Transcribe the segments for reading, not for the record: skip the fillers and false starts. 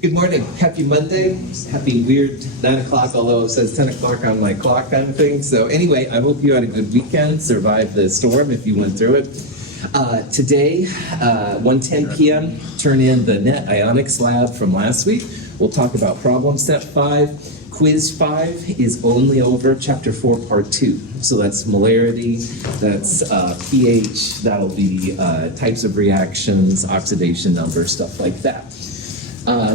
Good morning. Happy Monday. Happy weird 9 o'clock, although it says 10 o'clock on my clock kind of thing. So anyway, I hope you had a good weekend, survived the storm if you went through it. Today, 1:10 p.m., turn in the net ionics lab from last week. We'll talk about problem set 5. Quiz 5 is only over chapter 4, part 2. So that's molarity, that's pH, that'll be types of reactions, oxidation number, stuff like that.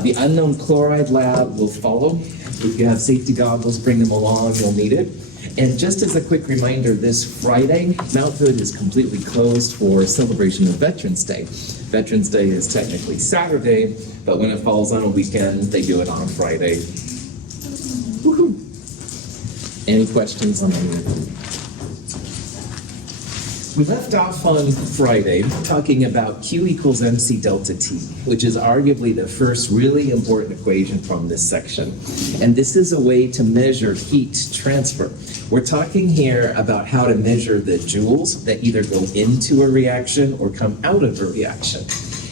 The unknown chloride lab will follow. If you have safety goggles, bring them along, you'll need it. And just as a quick reminder, this Friday, Mount Hood is completely closed for celebration of Veterans Day. Veterans Day is technically Saturday, but when it falls on a weekend, they do it on a Friday. Woohoo! Any questions on any of them? We left off on Friday talking about Q equals mCdelta T, which is arguably the first really important equation from this section. And this is a way to measure heat transfer. We're talking here about how to measure the joules that either go into a reaction or come out of a reaction.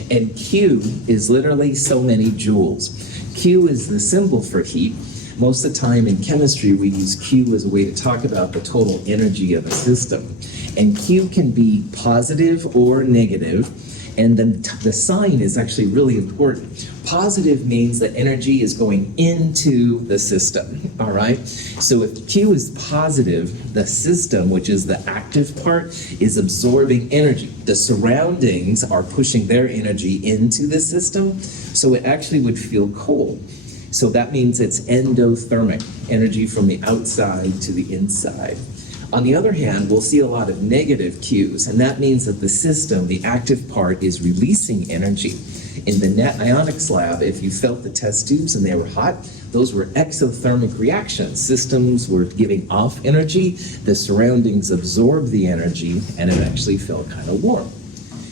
And Q is literally so many joules. Q is the symbol for heat. Most of the time in chemistry, we use Q as a way to talk about the total energy of a system. And Q can be positive or negative, and then the sign is actually really important. Positive means that energy is going into the system, all right? So if Q is positive, the system, which is the active part, is absorbing energy. The surroundings are pushing their energy into the system, so it actually would feel cold. So that means it's endothermic, energy from the outside to the inside. On the other hand, we'll see a lot of negative Qs, and that means that the system, the active part, is releasing energy. In the net ionics lab, if you felt the test tubes and they were hot, those were exothermic reactions. Systems were giving off energy, the surroundings absorbed the energy, and it actually felt kind of warm.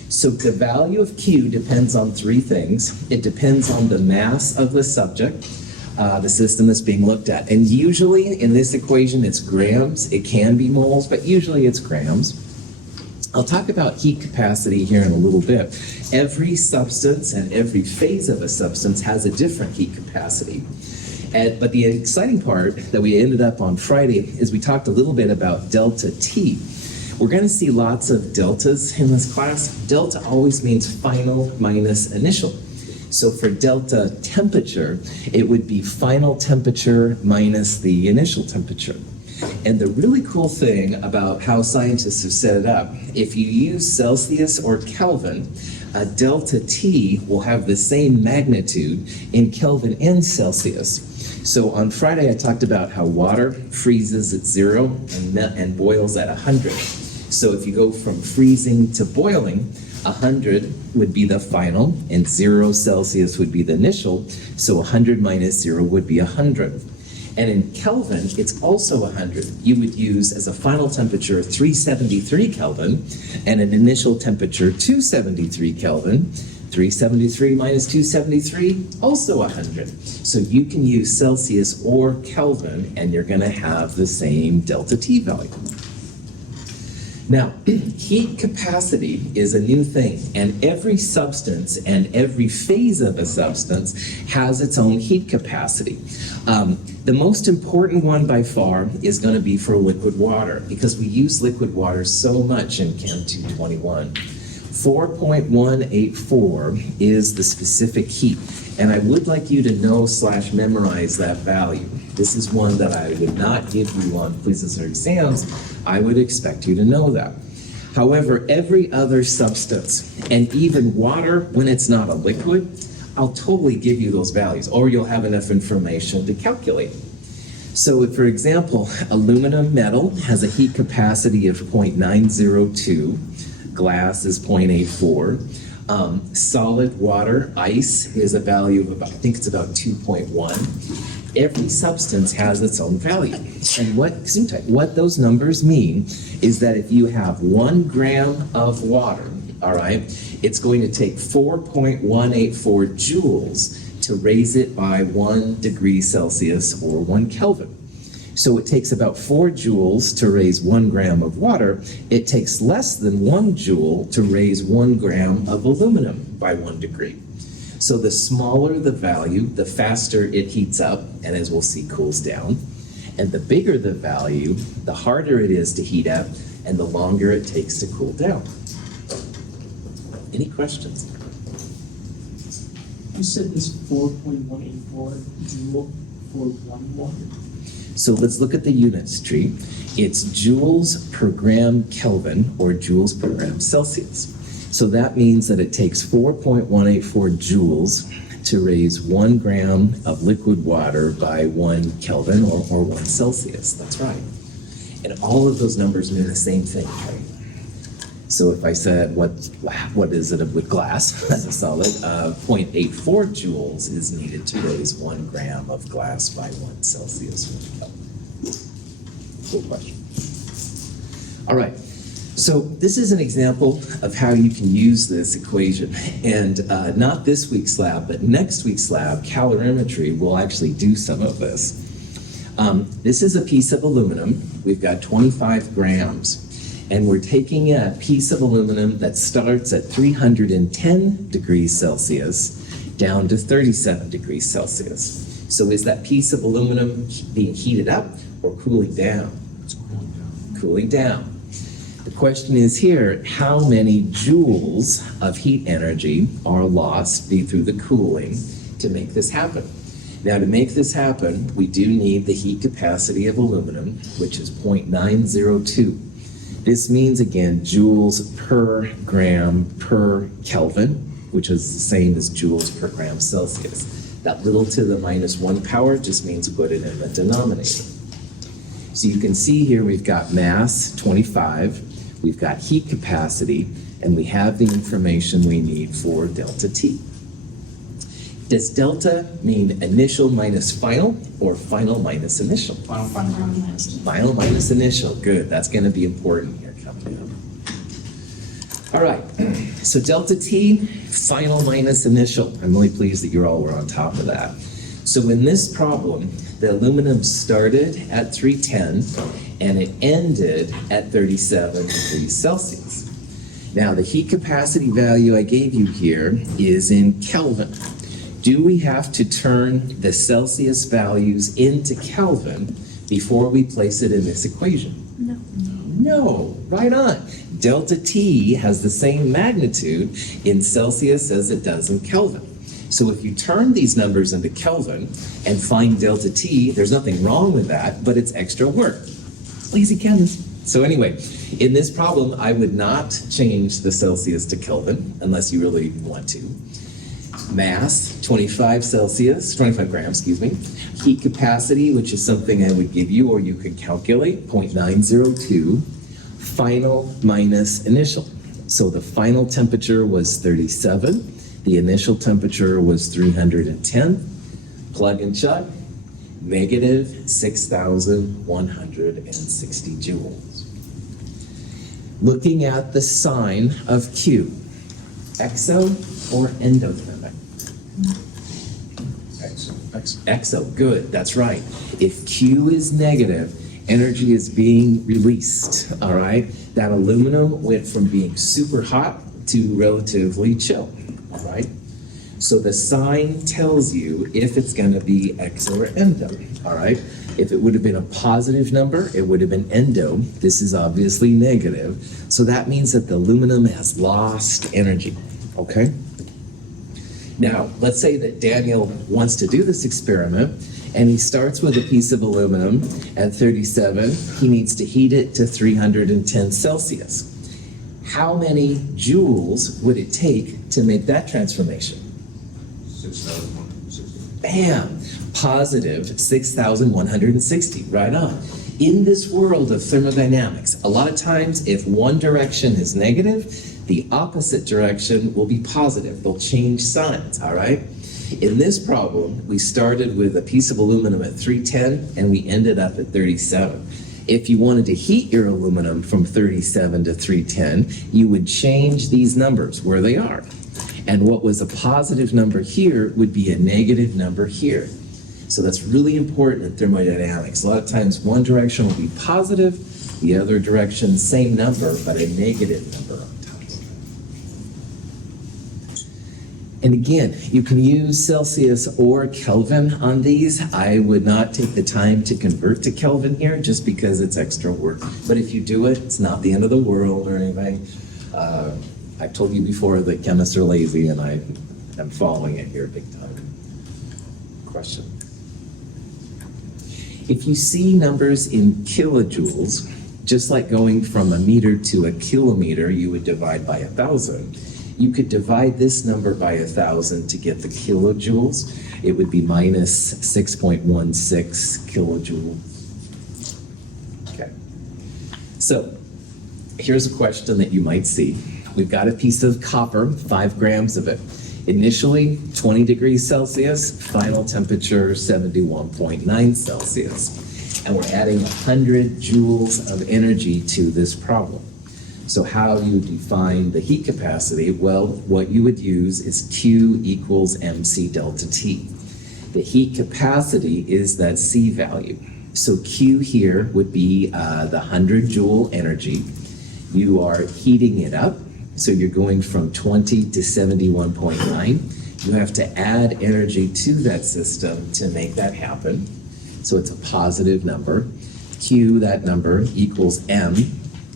So the value of Q depends on 3 things. It depends on the mass of the subject, the system that's being looked at. And usually in this equation, it's grams. It can be moles, but usually it's grams. I'll talk about heat capacity here in a little bit. Every substance and every phase of a substance has a different heat capacity. But the exciting part that we ended up on Friday is we talked a little bit about delta T. We're going to see lots of deltas in this class. Delta always means final minus initial. So for delta temperature, it would be final temperature minus the initial temperature. And the really cool thing about how scientists have set it up, if you use Celsius or Kelvin, a delta T will have the same magnitude in Kelvin and Celsius. So on Friday, I talked about how water freezes at 0 and boils at 100. So if you go from freezing to boiling, 100 would be the final, and 0 Celsius would be the initial, so 100 minus 0 would be 100. And in Kelvin, it's also 100. You would use as a final temperature 373 Kelvin, and an initial temperature 273 Kelvin. 373 minus 273, also 100. So you can use Celsius or Kelvin, and you're going to have the same delta T value. Now, heat capacity is a new thing, and every substance and every phase of a substance has its own heat capacity. The most important one by far is going to be for liquid water, because we use liquid water so much in Chem 221. 4.184 is the specific heat, and I would like you to know / memorize that value. This is one that I would not give you on quizzes or exams. I would expect you to know that. However, every other substance, and even water when it's not a liquid, I'll totally give you those values, or you'll have enough information to calculate. So if, for example, aluminum metal has a heat capacity of 0.902, glass is 0.84, solid water, ice, is a value of about, I think it's about 2.1. Every substance has its own value. And what those numbers mean is that if you have 1 gram of water, all right, it's going to take 4.184 joules to raise it by 1 degree Celsius or 1 Kelvin. So it takes about 4 joules to raise 1 gram of water. It takes less than 1 joule to raise 1 gram of aluminum by 1 degree. So the smaller the value, the faster it heats up, and as we'll see, cools down. And the bigger the value, the harder it is to heat up, and the longer it takes to cool down. Any questions? You said this 4.184 joule for 1 watt. So let's look at the units tree. It's joules per gram Kelvin or joules per gram Celsius. So that means that it takes 4.184 joules to raise 1 gram of liquid water by 1 Kelvin or 1 Celsius. That's right. And all of those numbers mean the same thing, right? So if I said, what is it with glass as a solid? 0.84 joules is needed to raise 1 gram of glass by 1 Celsius. Cool question. All right. So this is an example of how you can use this equation. And not this week's lab, but next week's lab, calorimetry, will actually do some of this. This is a piece of aluminum. We've got 25 grams. And we're taking a piece of aluminum that starts at 310 degrees Celsius down to 37 degrees Celsius. So is that piece of aluminum being heated up or cooling down? It's cooling down. Cooling down. The question is here, how many joules of heat energy are lost through the cooling to make this happen? Now, to make this happen, we do need the heat capacity of aluminum, which is 0.902. This means, again, joules per gram per Kelvin, which is the same as joules per gram Celsius. That little to the -1 power just means put it in the denominator. So you can see here we've got mass, 25, we've got heat capacity, and we have the information we need for delta T. Does delta mean initial minus final or final minus initial? Final minus initial, good. That's going to be important here coming up. All right, so delta T, final minus initial. I'm really pleased that you all were on top of that. So in this problem, the aluminum started at 310 and it ended at 37 degrees Celsius. Now the heat capacity value I gave you here is in Kelvin. Do we have to turn the Celsius values into Kelvin before we place it in this equation? No. No, right on. Delta T has the same magnitude in Celsius as it does in Kelvin. So if you turn these numbers into Kelvin and find delta T, there's nothing wrong with that, but it's extra work. Lazy chemist. So anyway, in this problem, I would not change the Celsius to Kelvin unless you really want to. Mass, 25 grams, excuse me. Heat capacity, which is something I would give you or you could calculate, 0.902. Final minus initial. So the final temperature was 37. The initial temperature was 310. Plug and chug, negative 6,160 joules. Looking at the sign of Q, exo or endothermic? Exo, good, that's right. If Q is negative, energy is being released, all right? That aluminum went from being super hot to relatively chill, all right? So the sign tells you if it's gonna be exo or endo, all right? If it would have been a positive number, it would have been endo. This is obviously negative. So that means that the aluminum has lost energy, okay? Now, let's say that Daniel wants to do this experiment and he starts with a piece of aluminum at 37. He needs to heat it to 310 Celsius. How many joules would it take to make that transformation? 6,160. Bam! Positive 6,160, right on. In this world of thermodynamics, a lot of times if one direction is negative, the opposite direction will be positive. They'll change signs, all right? In this problem, we started with a piece of aluminum at 310 and we ended up at 37. If you wanted to heat your aluminum from 37 to 310, you would change these numbers where they are. And what was a positive number here would be a negative number here. So that's really important in thermodynamics. A lot of times one direction will be positive, the other direction, same number, but a negative number on top. And again, you can use Celsius or Kelvin on these. I would not take the time to convert to Kelvin here just because it's extra work. But if you do it, it's not the end of the world or anything. I've told you before that chemists are lazy, and I am following it here big time. Question. If you see numbers in kilojoules, just like going from a meter to a kilometer, you would divide by 1,000. You could divide this number by 1,000 to get the kilojoules. It would be minus 6.16 kilojoules. Okay. So here's a question that you might see. We've got a piece of copper, 5 grams of it. Initially, 20 degrees Celsius, final temperature 71.9 Celsius. And we're adding 100 joules of energy to this problem. So how do you define the heat capacity? Well, what you would use is Q equals mc delta T. The heat capacity is that C value. So Q here would be the 100 joule energy. You are heating it up. So you're going from 20 to 71.9. You have to add energy to that system to make that happen. So it's a positive number. Q, that number, equals M,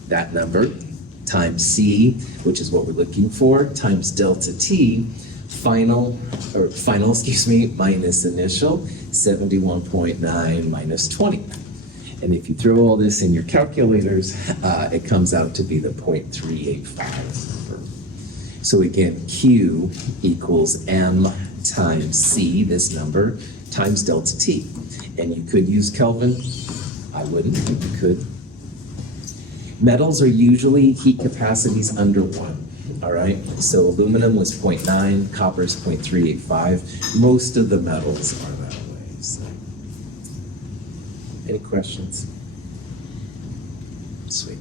that number, times C, which is what we're looking for, times delta T, final, minus initial, 71.9 minus 20. And if you throw all this in your calculators, it comes out to be the 0.385 number. So again, Q equals M times C, this number, times delta T. And you could use Kelvin. I wouldn't, you could. Metals are usually heat capacities under 1, all right? So aluminum was 0.9, copper is 0.385. Most of the metals are that way. So. Any questions? Sweet.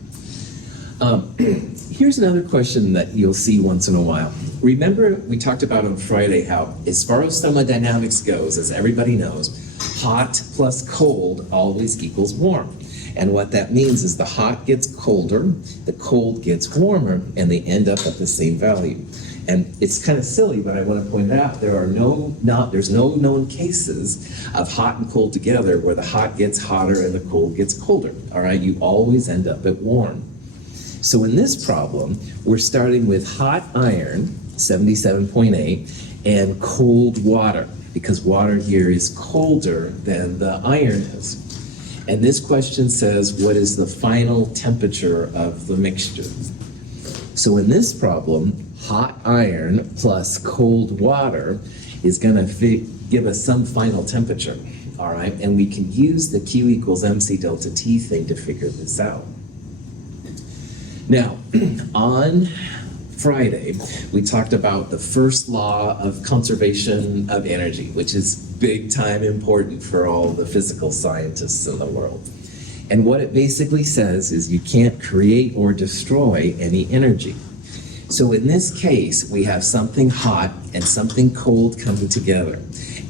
Here's another question that you'll see once in a while. Remember, we talked about on Friday how, as far as thermodynamics goes, as everybody knows, hot plus cold always equals warm. And what that means is the hot gets colder, the cold gets warmer, and they end up at the same value. And it's kind of silly, but I want to point out there's no known cases of hot and cold together where the hot gets hotter and the cold gets colder. All right, you always end up at warm. So in this problem, we're starting with hot iron, 77.8, and cold water, because water here is colder than the iron is. And this question says, what is the final temperature of the mixture? So in this problem, hot iron plus cold water is going to give us some final temperature, all right? And we can use the Q equals mc delta T thing to figure this out. Now, on Friday, we talked about the first law of conservation of energy, which is big time important for all the physical scientists in the world. And what it basically says is you can't create or destroy any energy. So in this case, we have something hot and something cold coming together.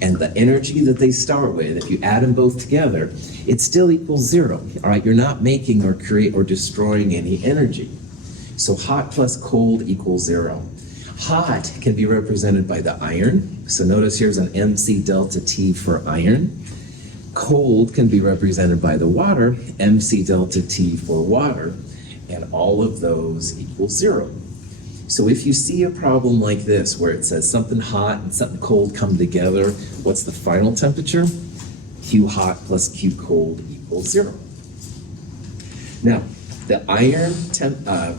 And the energy that they start with, if you add them both together, it still equals 0. All right, you're not making or create or destroying any energy. So hot plus cold equals 0. Hot can be represented by the iron. So notice here's an mc delta T for iron. Cold can be represented by the water, mc delta T for water. And all of those equal 0. So if you see a problem like this where it says something hot and something cold come together, what's the final temperature? Q hot plus Q cold equals 0. Now, the iron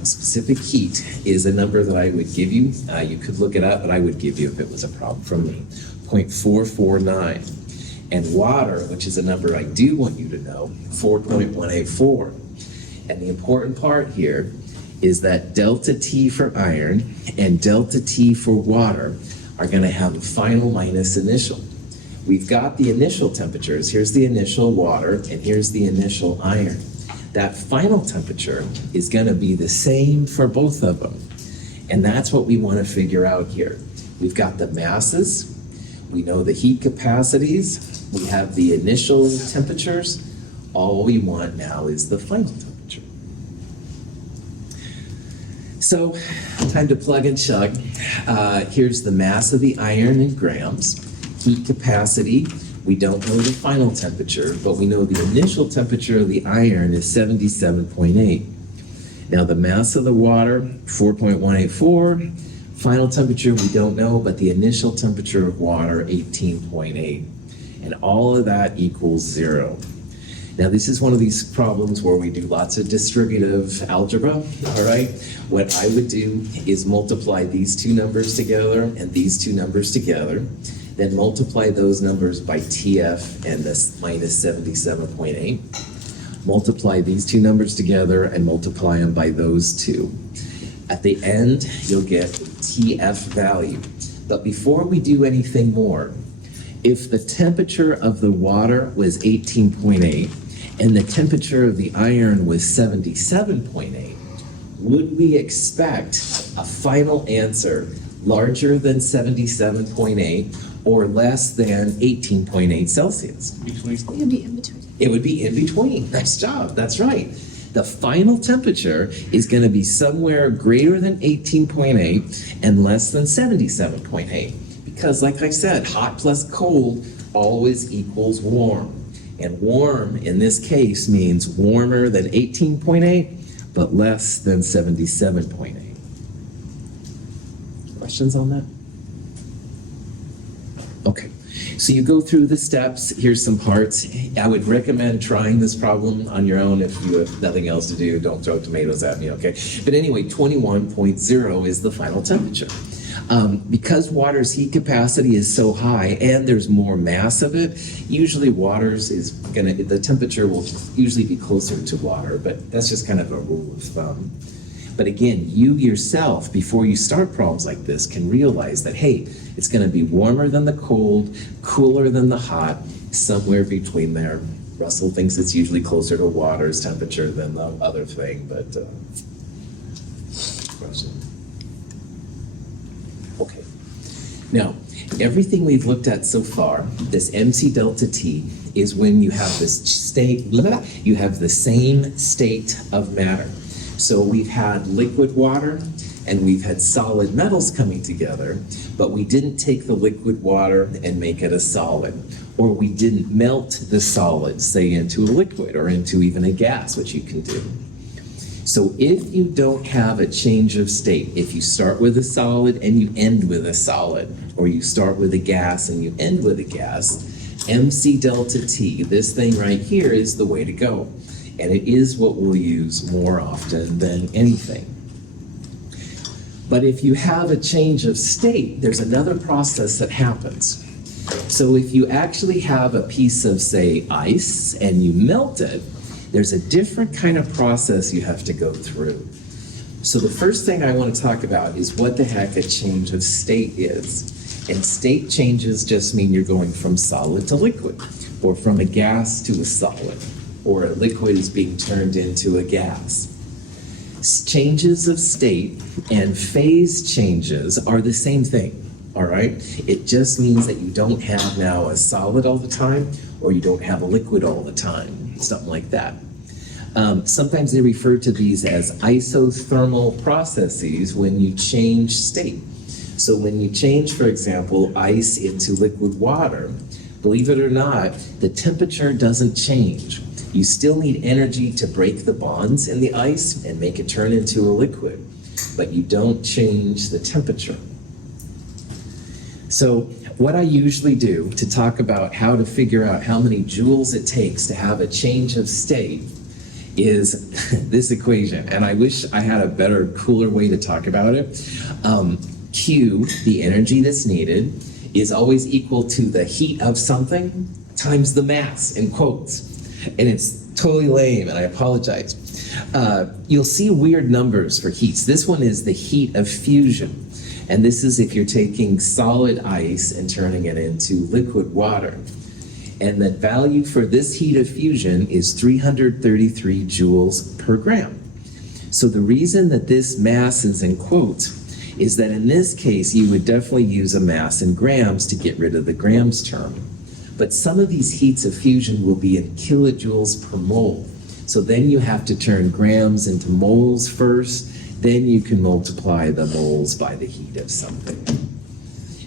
specific heat is a number that I would give you. You could look it up, but I would give you if it was a problem from me. 0.449. And water, which is a number I do want you to know, 4.184. And the important part here is that delta T for iron and delta T for water are going to have a final minus initial. We've got the initial temperatures. Here's the initial water, and here's the initial iron. That final temperature is going to be the same for both of them. And that's what we want to figure out here. We've got the masses. We know the heat capacities. We have the initial temperatures. All we want now is the final temperature. So, time to plug and chug. Here's the mass of the iron in grams. Heat capacity, we don't know the final temperature, but we know the initial temperature of the iron is 77.8. Now the mass of the water, 4.184. Final temperature, we don't know, but the initial temperature of water, 18.8. And all of that equals 0. Now, this is one of these problems where we do lots of distributive algebra, all right? What I would do is multiply these two numbers together and these two numbers together, then multiply those numbers by TF and this minus 77.8. Multiply these two numbers together and multiply them by those two. At the end, you'll get the TF value. But before we do anything more, if the temperature of the water was 18.8 and the temperature of the iron was 77.8, would we expect a final answer larger than 77.8 or less than 18.8 Celsius? Between. It would be in between. It would be in between. Nice job. That's right. The final temperature is going to be somewhere greater than 18.8 and less than 77.8. Because like I said, hot plus cold always equals warm. And warm in this case means warmer than 18.8, but less than 77.8. Questions on that? Okay. So you go through the steps. Here's some parts. I would recommend trying this problem on your own if you have nothing else to do. Don't throw tomatoes at me, okay? But anyway, 21.0 is the final temperature. Because water's heat capacity is so high and there's more mass of it, usually the temperature will usually be closer to water, but that's just kind of a rule of thumb. But again, you yourself, before you start problems like this, can realize that, hey, it's going to be warmer than the cold, cooler than the hot, somewhere between there. Russell thinks it's usually closer to water's temperature than the other thing, but question. Okay. Now, everything we've looked at so far, this mCdelta T, is when you have this state, you have the same state of matter. So we've had liquid water and we've had solid metals coming together, but we didn't take the liquid water and make it a solid, or we didn't melt the solid, say, into a liquid or into even a gas, which you can do. So if you don't have a change of state, if you start with a solid and you end with a solid, or you start with a gas and you end with a gas, mCdelta T, this thing right here, is the way to go. And it is what we'll use more often than anything. But if you have a change of state, there's another process that happens. So if you actually have a piece of, say, ice and you melt it, there's a different kind of process you have to go through. So the first thing I want to talk about is what the heck a change of state is. And state changes just mean you're going from solid to liquid, or from a gas to a solid, or a liquid is being turned into a gas. Changes of state and phase changes are the same thing, all right? It just means that you don't have now a solid all the time, or you don't have a liquid all the time, something like that. Sometimes they refer to these as isothermal processes when you change state. So when you change, for example, ice into liquid water, believe it or not, the temperature doesn't change. You still need energy to break the bonds in the ice and make it turn into a liquid, but you don't change the temperature. So what I usually do to talk about how to figure out how many joules it takes to have a change of state is this equation, and I wish I had a better, cooler way to talk about it. Q, the energy that's needed, is always equal to the heat of something times the mass, in quotes. And it's totally lame, and I apologize. You'll see weird numbers for heats. This one is the heat of fusion. And this is if you're taking solid ice and turning it into liquid water. And the value for this heat of fusion is 333 joules per gram. So the reason that this mass is in quotes is that in this case, you would definitely use a mass in grams to get rid of the grams term. But some of these heats of fusion will be in kilojoules per mole. So then you have to turn grams into moles first, Then you can multiply the moles by the heat of something.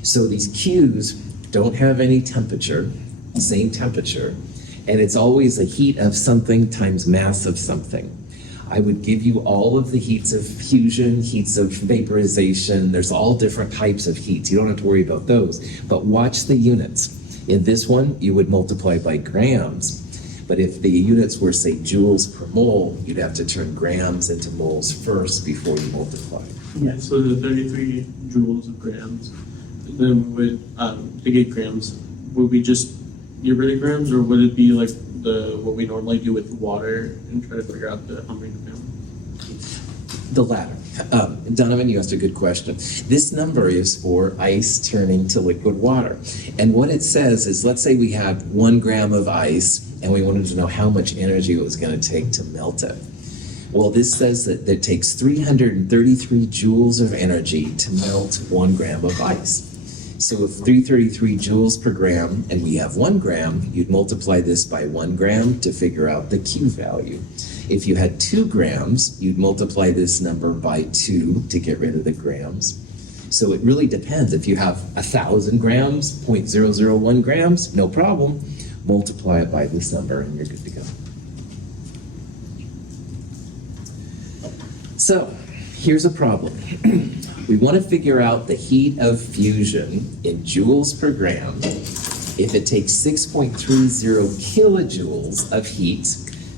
So these Q's don't have any temperature, same temperature, and it's always a heat of something times mass of something. I would give you all of the heats of fusion, heats of vaporization. There's all different types of heats. You don't have to worry about those. But watch the units. In this one, you would multiply by grams. But if the units were, say, joules per mole, you'd have to turn grams into moles first before you multiply. Yeah, so the 33 joules of grams, then would, to get grams, would we just get rid of grams, or would it be like what we normally do with water and try to figure out how many grams? The latter. Donovan, you asked a good question. This number is for ice turning to liquid water. And what it says is, let's say we had 1 gram of ice and we wanted to know how much energy it was going to take to melt it. Well, this says that it takes 333 joules of energy to melt 1 gram of ice. So if 333 joules per gram and we have 1 gram, you'd multiply this by 1 gram to figure out the Q value. If you had 2 grams, you'd multiply this number by 2 to get rid of the grams. So it really depends. If you have 1,000 grams, 0.001 grams, no problem. Multiply it by this number and you're good to go. So here's a problem. We want to figure out the heat of fusion in joules per gram if it takes 6.30 kilojoules of heat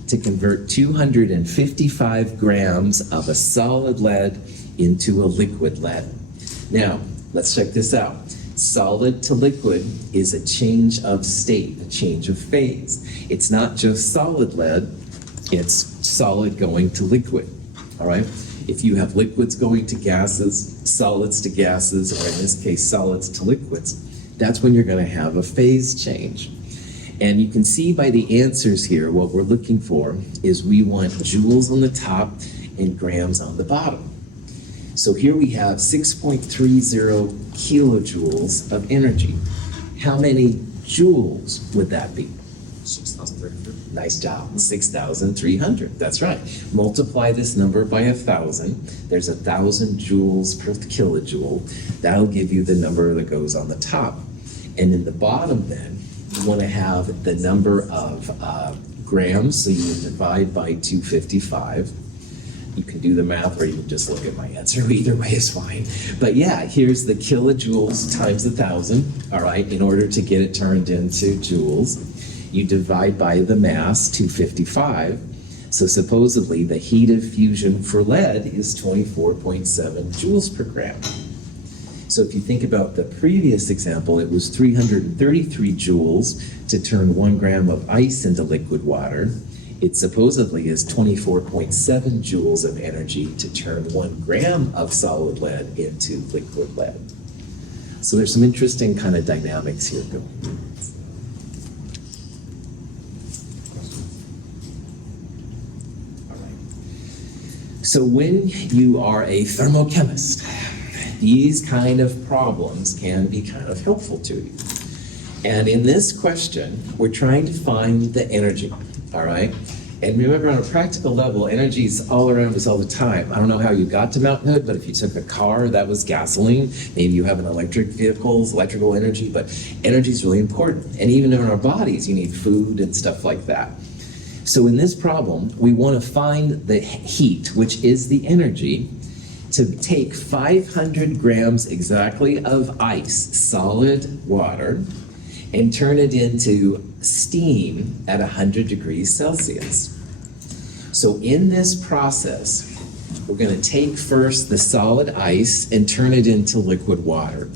to convert 255 grams of a solid lead into a liquid lead. Now, let's check this out. Solid to liquid is a change of state, a change of phase. It's not just solid lead, it's solid going to liquid, all right? If you have liquids going to gases, solids to gases, or in this case, solids to liquids, that's when you're going to have a phase change. And you can see by the answers here, what we're looking for is we want joules on the top and grams on the bottom. So here we have 6.30 kilojoules of energy. How many joules would that be? 6,300. Nice job, 6,300, that's right. Multiply this number by 1,000. There's 1,000 joules per kilojoule. That'll give you the number that goes on the top. And in the bottom then, you want to have the number of grams, so you divide by 255. You can do the math or you can just look at my answer. Either way is fine. But yeah, here's the kilojoules times 1,000, all right, in order to get it turned into joules. You divide by the mass, 255. So supposedly the heat of fusion for lead is 24.7 joules per gram. So if you think about the previous example, it was 333 joules to turn 1 gram of ice into liquid water. It supposedly is 24.7 joules of energy to turn 1 gram of solid lead into liquid lead. So there's some interesting kind of dynamics here going. So when you are a thermochemist, these kind of problems can be kind of helpful to you. And in this question, we're trying to find the energy, all right? And remember, on a practical level, energy is all around us all the time. I don't know how you got to Mountain Hood, but if you took a car, that was gasoline. Maybe you have an electric vehicle, electrical energy, but energy is really important. And even in our bodies, you need food and stuff like that. So in this problem, we want to find the heat, which is the energy, to take 500 grams exactly of ice, solid water, and turn it into steam at 100 degrees Celsius. So in this process, we're going to take first the solid ice and turn it into liquid water.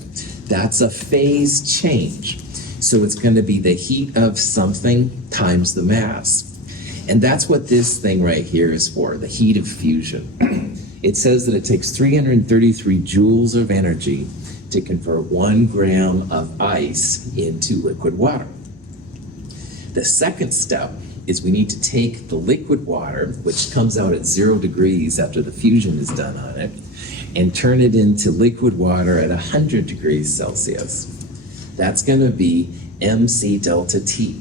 That's a phase change. So it's going to be the heat of something times the mass. And that's what this thing right here is for, the heat of fusion. It says that it takes 333 joules of energy to convert 1 gram of ice into liquid water. The second step is we need to take the liquid water, which comes out at 0 degrees after the fusion is done on it, and turn it into liquid water at 100 degrees Celsius. That's going to be mCdelT.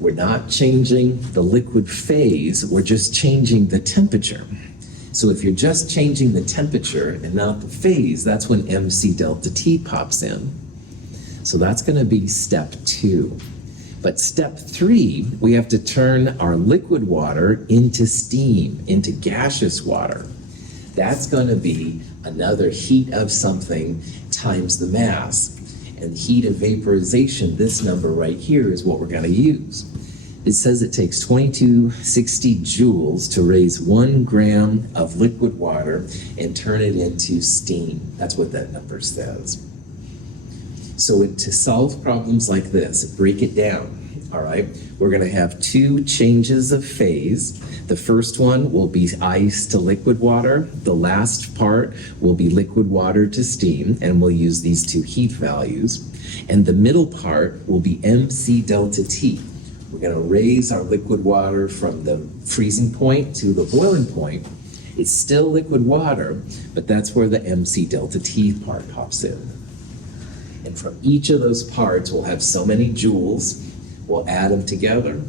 We're not changing the liquid phase, we're just changing the temperature. So if you're just changing the temperature and not the phase, that's when mCdelT pops in. So that's going to be step 2. But step 3, we have to turn our liquid water into steam, into gaseous water. That's going to be another heat of something times the mass. And heat of vaporization, this number right here, is what we're going to use. It says it takes 2260 joules to raise 1 gram of liquid water and turn it into steam. That's what that number says. So to solve problems like this, break it down, all right? We're going to have 2 changes of phase. The first one will be ice to liquid water. The last part will be liquid water to steam, and we'll use these 2 heat values. And the middle part will be mCdelT. We're going to raise our liquid water from the freezing point to the boiling point. It's still liquid water, but that's where the mCdelT part pops in. And from each of those parts, we'll have so many joules. We'll add them together,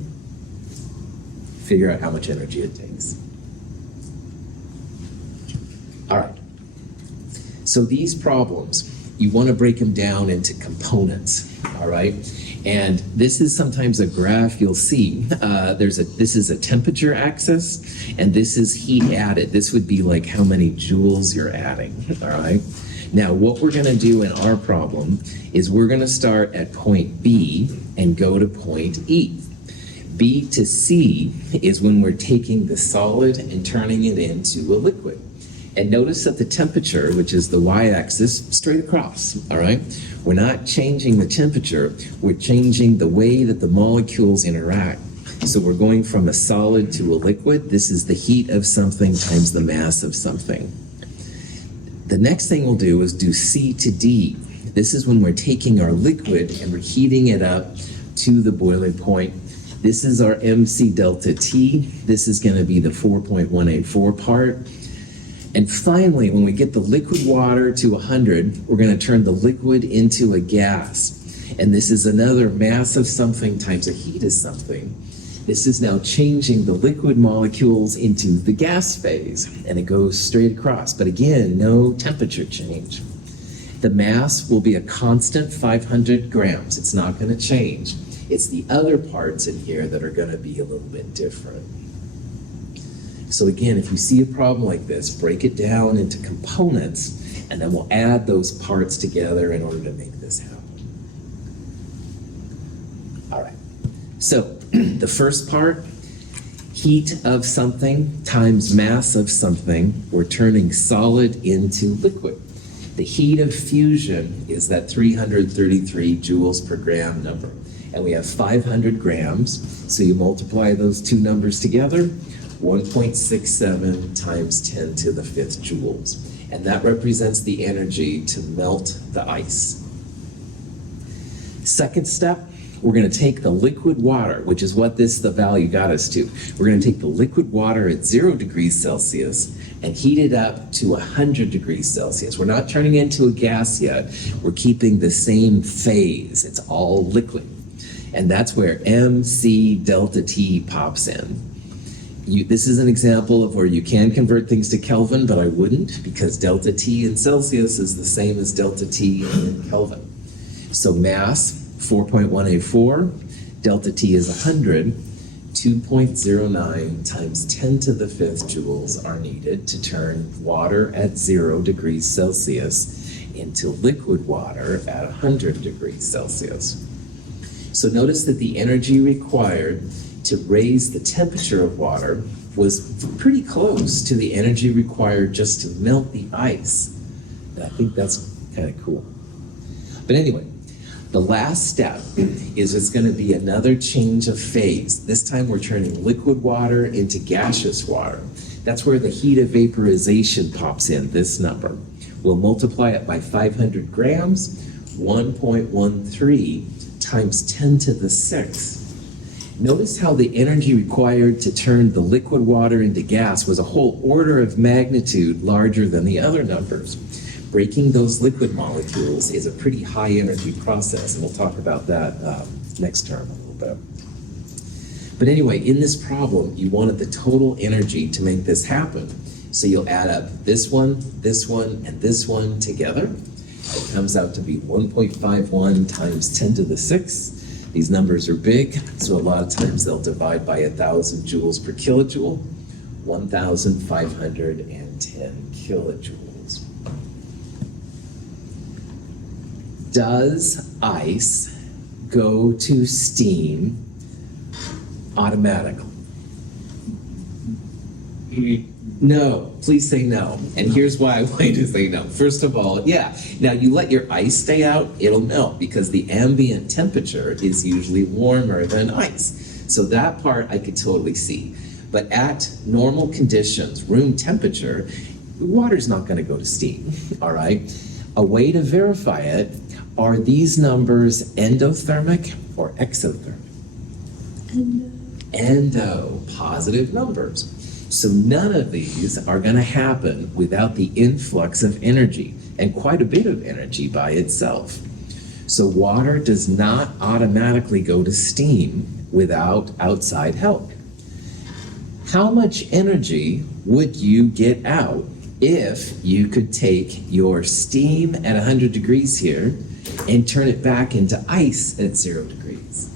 figure out how much energy it takes. All right. So these problems, you want to break them down into components, all right? And this is sometimes a graph you'll see. This is a temperature axis, and this is heat added. This would be like how many joules you're adding, all right? Now, what we're going to do in our problem is we're going to start at point B and go to point E. B to C is when we're taking the solid and turning it into a liquid. And notice that the temperature, which is the y-axis, straight across, all right? We're not changing the temperature, we're changing the way that the molecules interact. So we're going from a solid to a liquid. This is the heat of something times the mass of something. The next thing we'll do is do C to D. This is when we're taking our liquid and we're heating it up to the boiling point. This is our mCdelT. This is going to be the 4.184 part. And finally, when we get the liquid water to 100, we're going to turn the liquid into a gas. And this is another mass of something times a heat of something. This is now changing the liquid molecules into the gas phase, and it goes straight across. But again, no temperature change. The mass will be a constant 500 grams. It's not going to change. It's the other parts in here that are going to be a little bit different. So again, if you see a problem like this, break it down into components, and then we'll add those parts together in order to make this happen. All right. So the first part, heat of something times mass of something. We're turning solid into liquid. The heat of fusion is that 333 joules per gram number. And we have 500 grams. So you multiply those 2 numbers together, 1.67 times 10 to the 5th joules. And that represents the energy to melt the ice. Second step, we're going to take the liquid water, which is what the value got us to. We're going to take the liquid water at 0 degrees Celsius and heat it up to 100 degrees Celsius. We're not turning it into a gas yet. We're keeping the same phase. It's all liquid. And that's where mCdelT pops in. This is an example of where you can convert things to Kelvin, but I wouldn't, because delta T in Celsius is the same as delta T in Kelvin. So mass, 4.184, delta T is 100, 2.09 times 10 to the 5th joules are needed to turn water at 0 degrees Celsius into liquid water at 100 degrees Celsius. So notice that the energy required to raise the temperature of water was pretty close to the energy required just to melt the ice. And I think that's kind of cool. But anyway, the last step is it's going to be another change of phase. This time we're turning liquid water into gaseous water. That's where the heat of vaporization pops in, this number. We'll multiply it by 500 grams, 1.13 times 10 to the 6th. Notice how the energy required to turn the liquid water into gas was a whole order of magnitude larger than the other numbers. Breaking those liquid molecules is a pretty high energy process, and we'll talk about that next term a little bit. But anyway, in this problem, you wanted the total energy to make this happen. So you'll add up this one, and this one together. It comes out to be 1.51 times 10 to the 6. These numbers are big, so a lot of times they'll divide by 1,000 joules per kilojoule. 1,510 kilojoules. Does ice go to steam automatically? No, please say no. And here's why I want you to say no. First of all, yeah. Now you let your ice stay out, it'll melt because the ambient temperature is usually warmer than ice. So that part I could totally see. But at normal conditions, room temperature, water's not going to go to steam, all right? A way to verify it, are these numbers endothermic or exothermic? Endo, positive numbers. So none of these are going to happen without the influx of energy, and quite a bit of energy by itself. So water does not automatically go to steam without outside help. How much energy would you get out if you could take your steam at 100 degrees here and turn it back into ice at 0 degrees?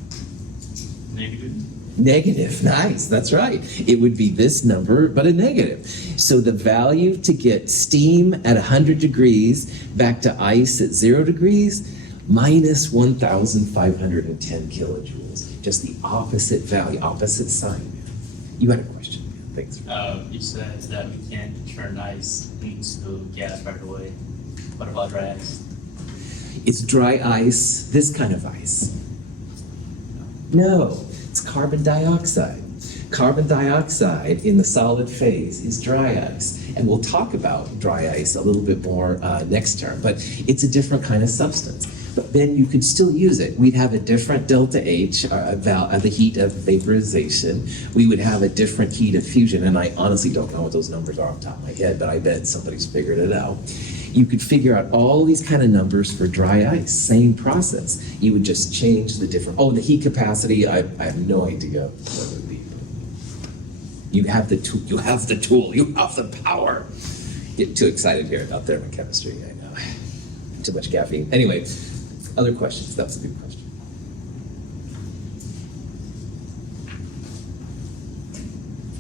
Negative, nice, that's right. It would be this number, but a negative. So the value to get steam at 100 degrees back to ice at 0 degrees, minus 1,510 kilojoules. Just the opposite value, opposite sign. You had a question. Thanks. You said that we can't turn ice into gas right away. What about dry ice? It's dry ice, this kind of ice. No, it's carbon dioxide. Carbon dioxide in the solid phase is dry ice. And we'll talk about dry ice a little bit more next term, but it's a different kind of substance. But then you could still use it. We'd have a different delta H, the heat of vaporization. We would have a different heat of fusion, and I honestly don't know what those numbers are off the top of my head, but I bet somebody's figured it out. You could figure out all these kind of numbers for dry ice, same process. You would just change the different, the heat capacity, I have no idea what it would be. You have the tool, you have the power. Get too excited here about thermochemistry, I know. Too much caffeine. Anyway, other questions? That was a good question.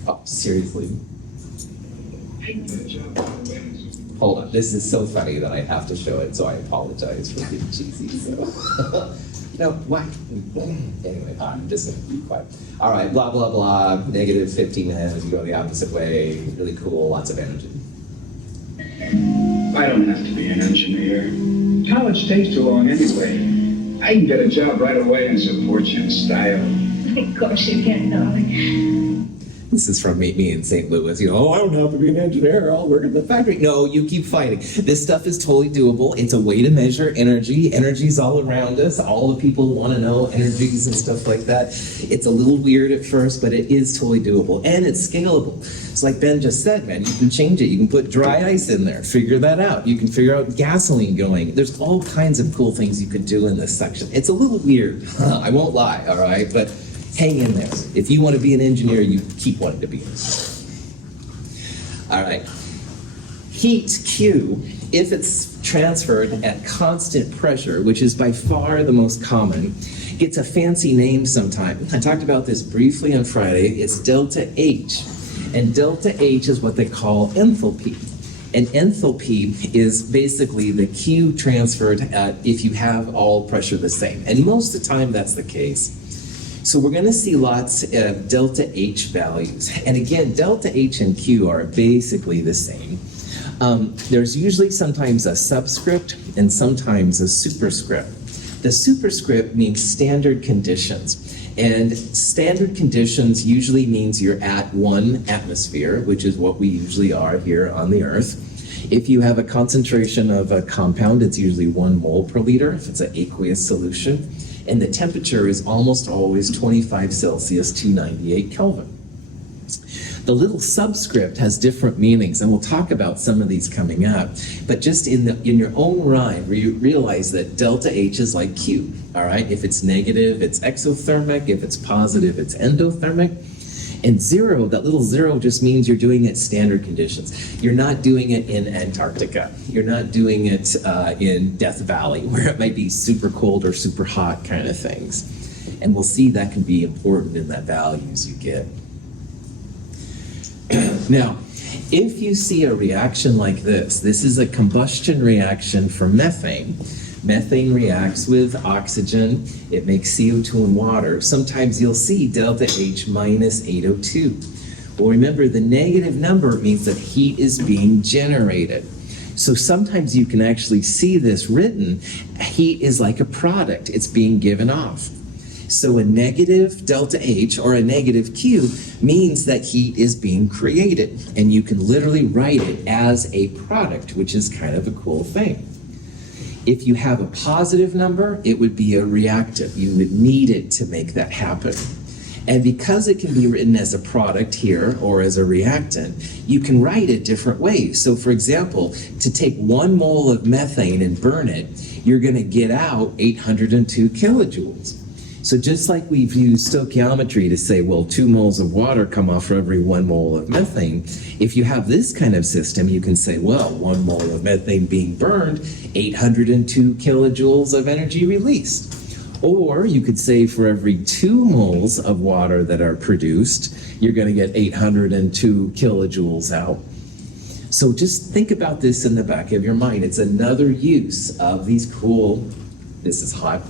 Oh, seriously? Hold on, this is so funny that I have to show it, so I apologize for being cheesy. So, no, why? Anyway, I'm just gonna be quiet. All right, blah blah blah. Negative 15 as you go the opposite way. Really cool, lots of energy. I don't have to be an engineer. College takes too long anyway. I can get a job right away and support you in style. Of course you can, darling. This is from me in St. Louis. I don't have to be an engineer. I'll work at the factory. No, you keep fighting. This stuff is totally doable. It's a way to measure energy. Energy's all around us. All the people want to know energies and stuff like that. It's a little weird at first, but it is totally doable. And it's scalable. It's like Ben just said, man, you can change it. You can put dry ice in there. Figure that out. You can figure out gasoline going. There's all kinds of cool things you can do in this section. It's a little weird. I won't lie, all right? But hang in there. If you want to be an engineer, you keep wanting to be an engineer. All right. Heat Q, if it's transferred at constant pressure, which is by far the most common, gets a fancy name sometimes. I talked about this briefly on Friday. It's delta H. And delta H is what they call enthalpy. And enthalpy is basically the Q transferred if you have all pressure the same. And most of the time that's the case. So we're going to see lots of delta H values. And again, delta H and Q are basically the same. There's usually sometimes a subscript and sometimes a superscript. The superscript means standard conditions. And standard conditions usually means you're at 1 atmosphere, which is what we usually are here on the Earth. If you have a concentration of a compound, it's usually 1 mole per liter if it's an aqueous solution. And the temperature is almost always 25 Celsius to 98 Kelvin. The little subscript has different meanings, and we'll talk about some of these coming up. But just in your own rhyme, you realize that delta H is like Q, all right? If it's negative, it's exothermic. If it's positive, it's endothermic. And 0, that little 0 just means you're doing it standard conditions. You're not doing it in Antarctica. You're not doing it in Death Valley, where it might be super cold or super hot kind of things. And we'll see that can be important in that values you get. Now, if you see a reaction like this is a combustion reaction for methane. Methane reacts with oxygen. It makes CO2 and water. Sometimes you'll see delta H minus 802. Well, remember, the negative number means that heat is being generated. So sometimes you can actually see this written. Heat is like a product. It's being given off. So a negative delta H or a negative Q means that heat is being created. And you can literally write it as a product, which is kind of a cool thing. If you have a positive number, it would be a reactant. You would need it to make that happen. And because it can be written as a product here or as a reactant, you can write it different ways. So for example, to take 1 mole of methane and burn it, you're going to get out 802 kilojoules. So just like we've used stoichiometry to say, well, 2 moles of water come off for every 1 mole of methane, if you have this kind of system, you can say, well, 1 mole of methane being burned, 802 kilojoules of energy released. Or you could say for every 2 moles of water that are produced, you're going to get 802 kilojoules out. So just think about this in the back of your mind. It's another use of these cool, this is hot.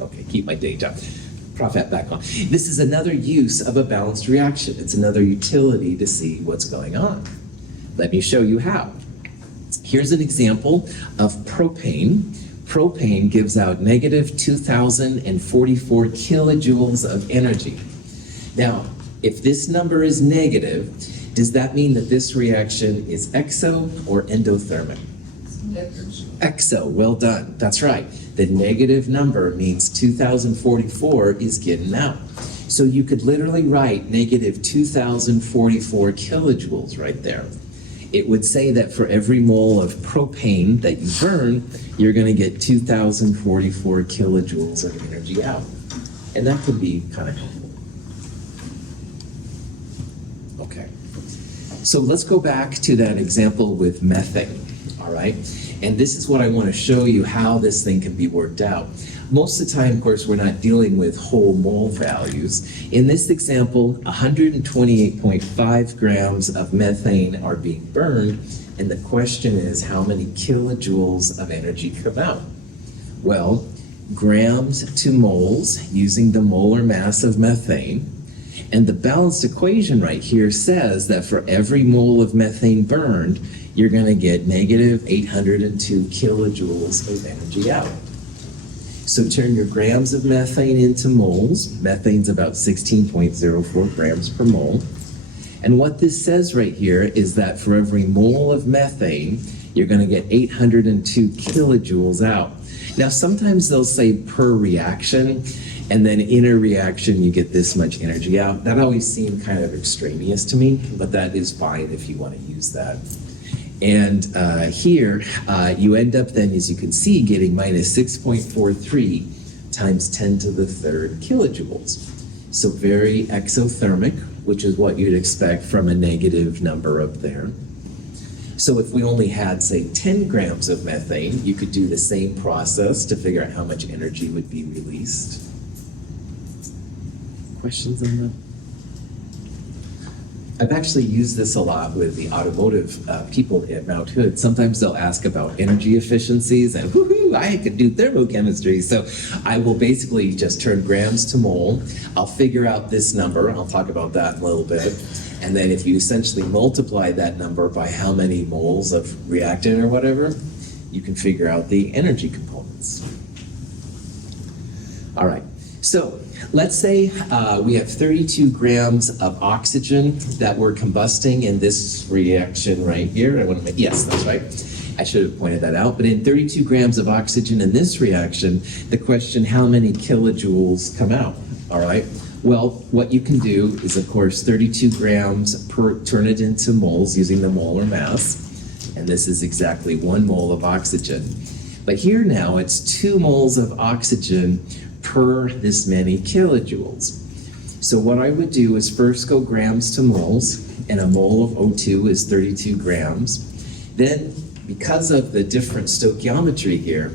Okay, keep my day job. Prof hat back on. This is another use of a balanced reaction. It's another utility to see what's going on. Let me show you how. Here's an example of propane. Propane gives out negative 2,044 kilojoules of energy. Now, if this number is negative, does that mean that this reaction is exo or endothermic? Exo, well done. That's right. The negative number means 2,044 is getting out. So you could literally write negative 2,044 kilojoules right there. It would say that for every mole of propane that you burn, you're going to get 2,044 kilojoules of energy out. And that could be kind of helpful. Okay. So let's go back to that example with methane, all right? And this is what I want to show you how this thing can be worked out. Most of the time, of course, we're not dealing with whole mole values. In this example, 128.5 grams of methane are being burned, and the question is how many kilojoules of energy come out? Well, grams to moles using the molar mass of methane. And the balanced equation right here says that for every mole of methane burned, you're going to get negative 802 kilojoules of energy out. So turn your grams of methane into moles. Methane's about 16.04 grams per mole. And what this says right here is that for every mole of methane, you're going to get 802 kilojoules out. Now, sometimes they'll say per reaction, and then in a reaction, you get this much energy out. That always seemed kind of extraneous to me, but that is fine if you want to use that. And here, you end up then, as you can see, getting minus 6.43 times 10 to the third kilojoules. So very exothermic, which is what you'd expect from a negative number up there. So if we only had, say, 10 grams of methane, you could do the same process to figure out how much energy would be released. Questions on that? I've actually used this a lot with the automotive people at Mount Hood. Sometimes they'll ask about energy efficiencies, and woohoo, I could do thermochemistry. So I will basically just turn grams to mole. I'll figure out this number. I'll talk about that in a little bit. And then if you essentially multiply that number by how many moles of reactant or whatever, you can figure out the energy components. All right. So let's say we have 32 grams of oxygen that we're combusting in this reaction right here. I want to make, yes, that's right. I should have pointed that out. But in 32 grams of oxygen in this reaction, the question, how many kilojoules come out? All right. Well, what you can do is, of course, 32 grams turn it into moles using the molar mass. And this is exactly 1 mole of oxygen. But here now it's 2 moles of oxygen per this many kilojoules. So what I would do is first go grams to moles, and a mole of O2 is 32 grams. Then, because of the different stoichiometry here,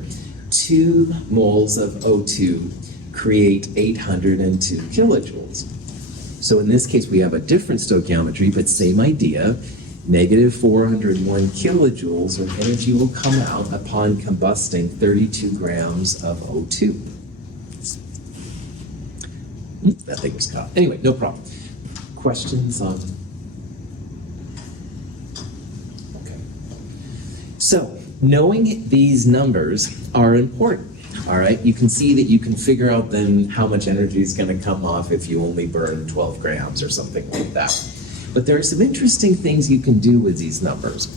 2 moles of O2 create 802 kilojoules. So in this case, we have a different stoichiometry, but same idea. Negative 401 kilojoules of energy will come out upon combusting 32 grams of O2. That thing was caught. Anyway, no problem. Questions on? Okay. So, knowing these numbers are important. All right, you can see that you can figure out then how much energy is going to come off if you only burn 12 grams or something like that. But there are some interesting things you can do with these numbers.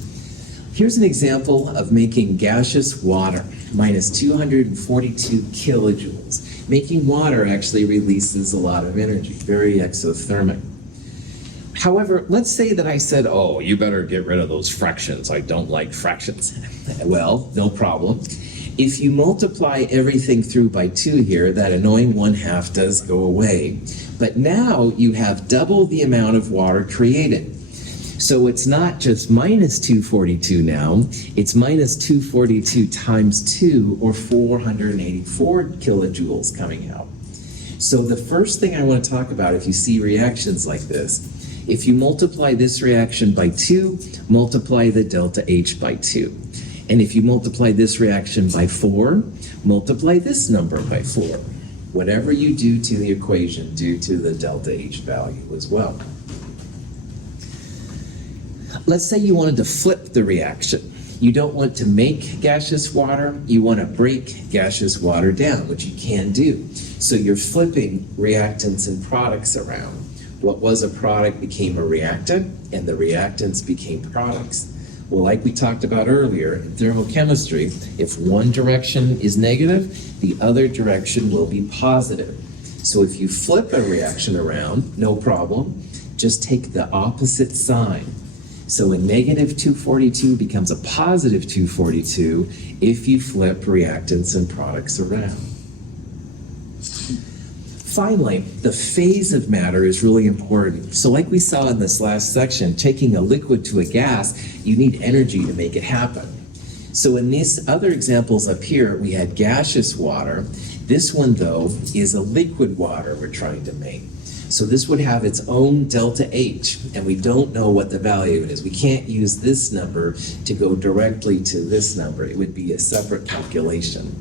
Here's an example of making gaseous water, minus 242 kilojoules. Making water actually releases a lot of energy, very exothermic. However, let's say that I said, oh, you better get rid of those fractions. I don't like fractions. Well, no problem. If you multiply everything through by 2 here, that annoying 1/2 does go away. But now you have double the amount of water created. So it's not just minus 242 now, it's minus 242 times 2, or 484 kilojoules coming out. So the first thing I want to talk about if you see reactions like this, if you multiply this reaction by 2, multiply the delta H by 2. And if you multiply this reaction by 4, multiply this number by 4. Whatever you do to the equation, do to the delta H value as well. Let's say you wanted to flip the reaction. You don't want to make gaseous water, you want to break gaseous water down, which you can do. So you're flipping reactants and products around. What was a product became a reactant, and the reactants became products. Well, like we talked about earlier, in thermochemistry, if one direction is negative, the other direction will be positive. So if you flip a reaction around, no problem, just take the opposite sign. So a negative 242 becomes a positive 242 if you flip reactants and products around. Finally, the phase of matter is really important. So like we saw in this last section, taking a liquid to a gas, you need energy to make it happen. So in these other examples up here, we had gaseous water. This one, though, is a liquid water we're trying to make. So this would have its own delta H, and we don't know what the value is. We can't use this number to go directly to this number. It would be a separate calculation.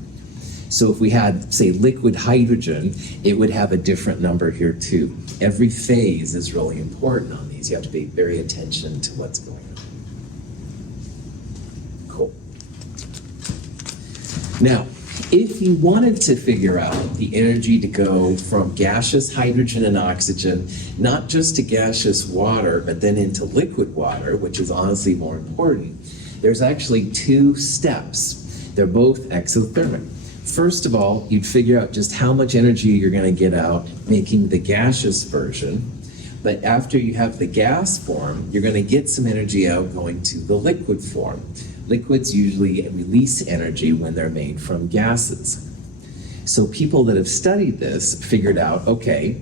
So if we had, say, liquid hydrogen, it would have a different number here too. Every phase is really important on these. You have to pay very attention to what's going on. Cool. Now, if you wanted to figure out the energy to go from gaseous hydrogen and oxygen, not just to gaseous water, but then into liquid water, which is honestly more important, there's actually 2 steps. They're both exothermic. First of all, you'd figure out just how much energy you're going to get out making the gaseous version. But after you have the gas form, you're going to get some energy out going to the liquid form. Liquids usually release energy when they're made from gases. So people that have studied this figured out, okay,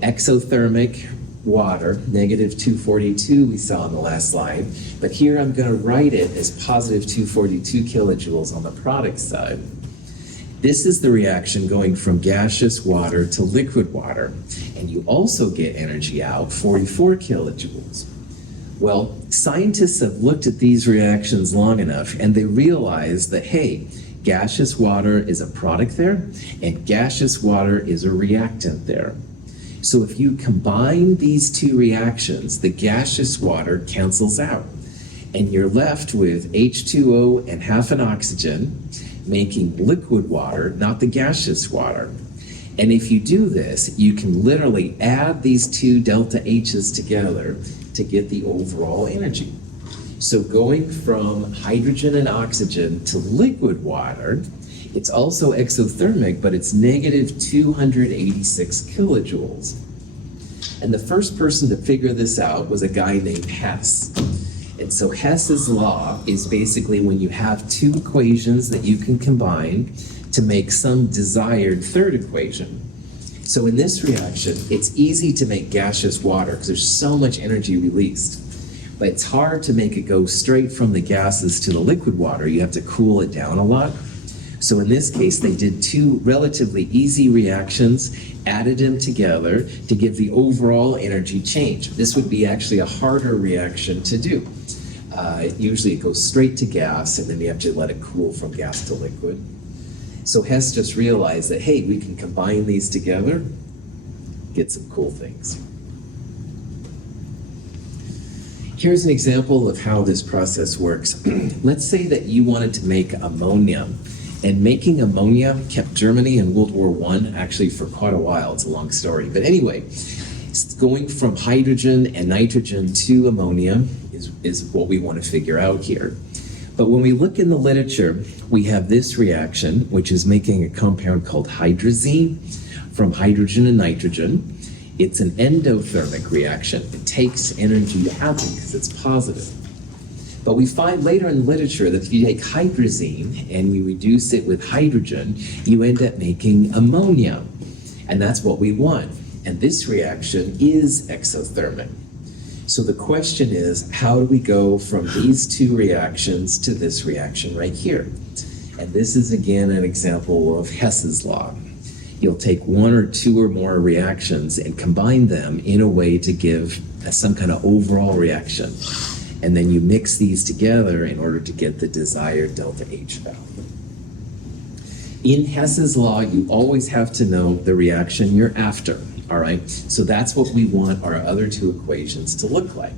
exothermic water, negative 242 we saw on the last slide, but here I'm going to write it as positive 242 kilojoules on the product side. This is the reaction going from gaseous water to liquid water, and you also get energy out, 44 kilojoules. Well, scientists have looked at these reactions long enough, and they realize that, hey, gaseous water is a product there, and gaseous water is a reactant there. So if you combine these 2 reactions, the gaseous water cancels out, and you're left with H2O and half an oxygen, making liquid water, not the gaseous water. And if you do this, you can literally add these 2 delta H's together to get the overall energy. So going from hydrogen and oxygen to liquid water, it's also exothermic, but it's negative 286 kilojoules. And the first person to figure this out was a guy named Hess. And so Hess's law is basically when you have 2 equations that you can combine to make some desired third equation. So in this reaction, it's easy to make gaseous water because there's so much energy released. But it's hard to make it go straight from the gases to the liquid water. You have to cool it down a lot. So in this case, they did two relatively easy reactions, added them together to give the overall energy change. This would be actually a harder reaction to do. Usually it goes straight to gas, and then you have to let it cool from gas to liquid. So Hess just realized that, hey, we can combine these together, get some cool things. Here's an example of how this process works. Let's say that you wanted to make ammonia. And making ammonia kept Germany in World War I actually for quite a while. It's a long story. But anyway, going from hydrogen and nitrogen to ammonia is what we want to figure out here. But when we look in the literature, we have this reaction, which is making a compound called hydrazine from hydrogen and nitrogen. It's an endothermic reaction. It takes energy to happen because it's positive. But we find later in the literature that if you take hydrazine and you reduce it with hydrogen, you end up making ammonia. And that's what we want. And this reaction is exothermic. So the question is, how do we go from these two reactions to this reaction right here? And this is again an example of Hess's law. You'll take one or two or more reactions and combine them in a way to give some kind of overall reaction. And then you mix these together in order to get the desired delta H value. In Hess's law, you always have to know the reaction you're after, all right? So that's what we want our other two equations to look like.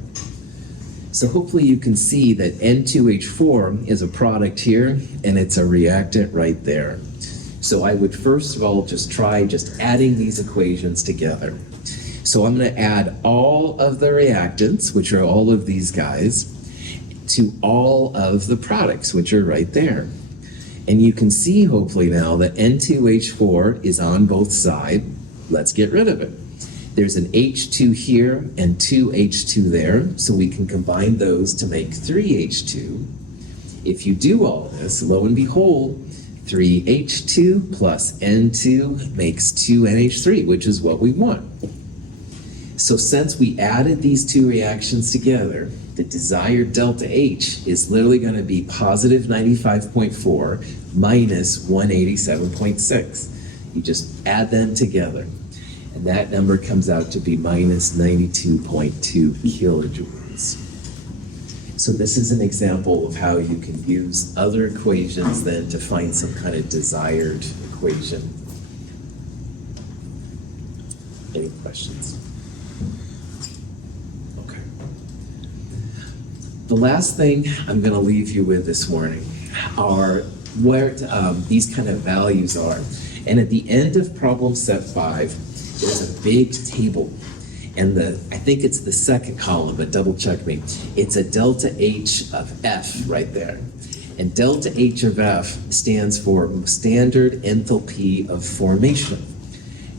So hopefully you can see that N2H4 is a product here, and it's a reactant right there. So I would first of all just try adding these equations together. So I'm going to add all of the reactants, which are all of these guys, to all of the products, which are right there. And you can see hopefully now that N2H4 is on both sides. Let's get rid of it. There's an H2 here and 2 H2 there, so we can combine those to make 3 H2. If you do all this, lo and behold, 3H2 plus N2 makes 2NH3, which is what we want. So since we added these two reactions together, the desired delta H is literally going to be positive 95.4 minus 187.6. You just add them together, and that number comes out to be minus 92.2 kilojoules. So this is an example of how you can use other equations then to find some kind of desired equation. Any questions? Okay. The last thing I'm going to leave you with this morning are where these kind of values are. And at the end of problem set 5, there's a big table. And I think it's the second column, but double check me. It's a delta H of F right there. And delta H of F stands for standard enthalpy of formation.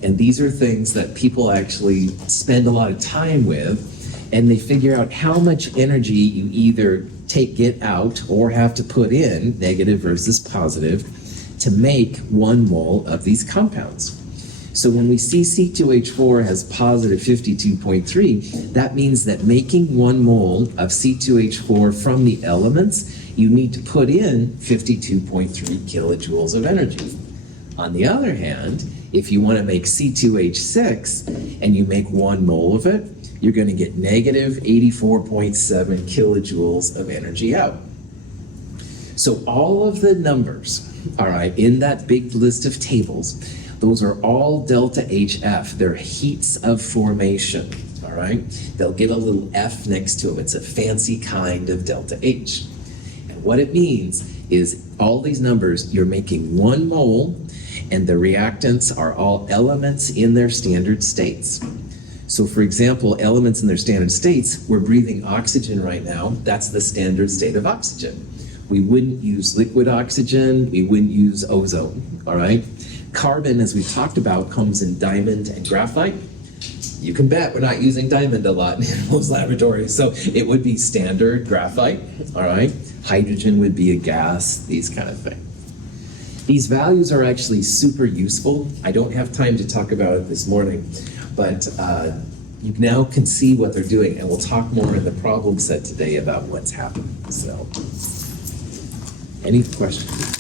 And these are things that people actually spend a lot of time with, and they figure out how much energy you either get out or have to put in, negative versus positive, to make 1 mole of these compounds. So when we see C2H4 has positive 52.3, that means that making 1 mole of C2H4 from the elements, you need to put in 52.3 kilojoules of energy. On the other hand, if you want to make C2H6 and you make 1 mole of it, you're going to get negative 84.7 kilojoules of energy out. So all of the numbers, all right, in that big list of tables, those are all delta HF. They're heats of formation, all right? They'll get a little F next to them. It's a fancy kind of delta H. And what it means is all these numbers, you're making 1 mole, and the reactants are all elements in their standard states. So for example, elements in their standard states, we're breathing oxygen right now. That's the standard state of oxygen. We wouldn't use liquid oxygen. We wouldn't use ozone, all right? Carbon, as we've talked about, comes in diamond and graphite. You can bet we're not using diamond a lot in most laboratories, so it would be standard graphite, all right? Hydrogen would be a gas, these kind of things. These values are actually super useful. I don't have time to talk about it this morning, but you now can see what they're doing, and we'll talk more in the problem set today about what's happening. So, any questions?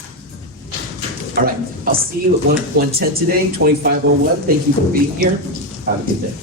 All right, I'll see you at 1:10 today, 2501. Thank you for being here. Have a good day.